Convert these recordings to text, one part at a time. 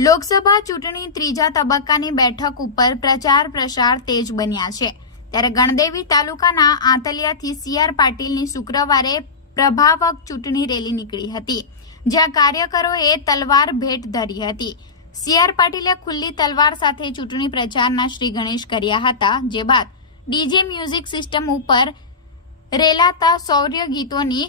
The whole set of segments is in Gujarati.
લોકસભા ચૂંટણી ત્રીજા તબક્કાની બેઠક ઉપર પ્રચાર પ્રસાર તેજ બન્યા છે. ત્યારે ગણદેવી તાલુકાના આંતલિયાથી સીઆર પાટીલની શુક્રવારે પ્રભાવક ચૂંટણી રેલી નીકળી હતી, જ્યાં કાર્યકરોએ તલવાર ભેટ ધરી હતી. સીઆર પાટીલે ખુલ્લી તલવાર સાથે ચૂંટણી પ્રચારના શ્રી ગણેશ કર્યા હતા, જે બાદ ડીજે મ્યુઝિક સિસ્ટમ ઉપર રેલાતા શૌર્ય ગીતોની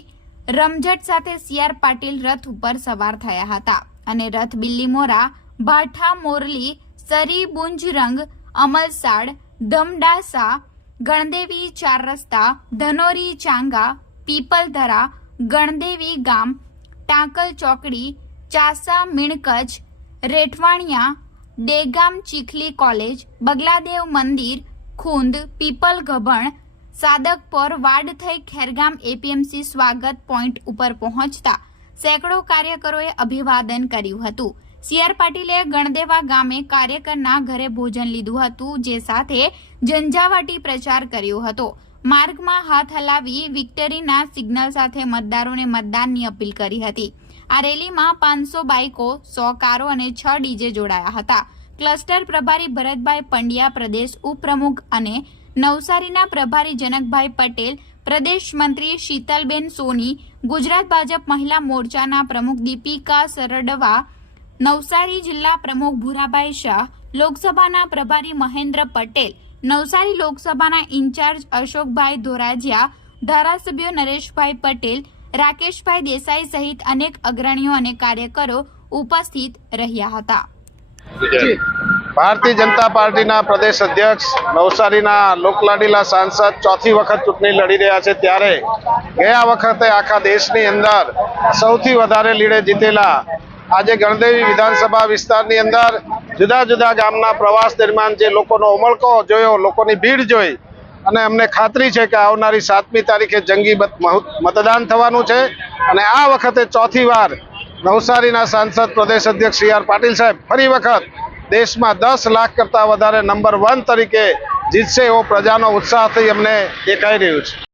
રમઝટ સાથે સીઆર પાટીલ રથ ઉપર સવાર થયા હતા અને રથ બિલ્લીમોરા ભાઠા મોરલી, સરી બુંજરંગ અમલસાડ ધમડાસા, ગણદેવી ચાર રસ્તા, ધનોરી ચાંગા પીપલધરા ગણદેવી ગામ, ટાંકલ ચોકડી, ચાસા મીણકચ રેઠવાણિયા, ડેગામ ચીખલી કોલેજ, બગલાદેવ મંદિર, ખુંદ, પીપલ ગભણ, સાદકપોર, વાડ થઈ ખેરગામ એપીએમસી સ્વાગત પોઈન્ટ ઉપર પહોંચતા સેંકડો કાર્યકરોએ અભિવાદન કર્યું હતું. સીઆર પાટીલે ગણદેવા ગામે કાર્યકરના ઘરે ભોજન લીધું હતું, જે સાથે ઝંઝાવાટી પ્રચાર કર્યો હતો. માર્ગમાં હાથ હલાવી વિક્ટરીના સિગ્નલ સાથે મતદારોને મતદાનની અપીલ કરી હતી. આ રેલીમાં પાંચસો બાઇકો, સો કારો અને છ ડીજે જોડાયા હતા. ક્લસ્ટર પ્રભારી ભરતભાઈ પંડ્યા, પ્રદેશ ઉપપ્રમુખ અને નવસારીના પ્રભારી જનકભાઈ પટેલ, પ્રદેશ મંત્રી શીતલબેન સોની, ગુજરાત ભાજપ મહિલા મોરચાના પ્રમુખ દીપિકા સરડવા નવસારી જિલ્લા પ્રમુખ ભૂરાભાઈ શાહ, લોકસભાના પ્રભારી મહેન્દ્ર પટેલ, નવસારી લોકસભાના ઇન્ચાર્જ અશોકભાઈ ધોરાજીયા, ધારાસભ્યો નરેશભાઈ પટેલ, રાકેશભાઈ દેસાઈ સહિત અનેક અગ્રણીઓ અને કાર્યકરો ઉપસ્થિત રહ્યા હતા. ભારતીય જનતા પાર્ટીના પ્રદેશ અધ્યક્ષ, નવસારીના લોકલાડીલા સાંસદ ચોથી વખત ચૂંટણી લડી રહ્યા છે ત્યારે ગયા વખતે આખા દેશની અંદર સૌથી વધારે લીડે જીતેલા આજે ગણદેવી વિધાનસભા વિસ્તારની અંદર જુદા જુદા ગામના પ્રવાસ દરમિયાન જે લોકોનો ઉમળકો જોયો, લોકોની ભીડ જોઈ અને અમને ખાતરી છે કે આવનારી સાતમી તારીખે જંગી મતદાન થવાનું છે અને આ વખતે ચોથી વાર નવસારીના સાંસદ પ્રદેશ અધ્યક્ષ સી આર પાટીલ સાહેબ ફરી વખત દેશમાં દસ લાખ કરતાં વધારે નંબર વન તરીકે જીતશે એવો પ્રજાનો ઉત્સાહથી અમને દેખાઈ રહ્યું છે.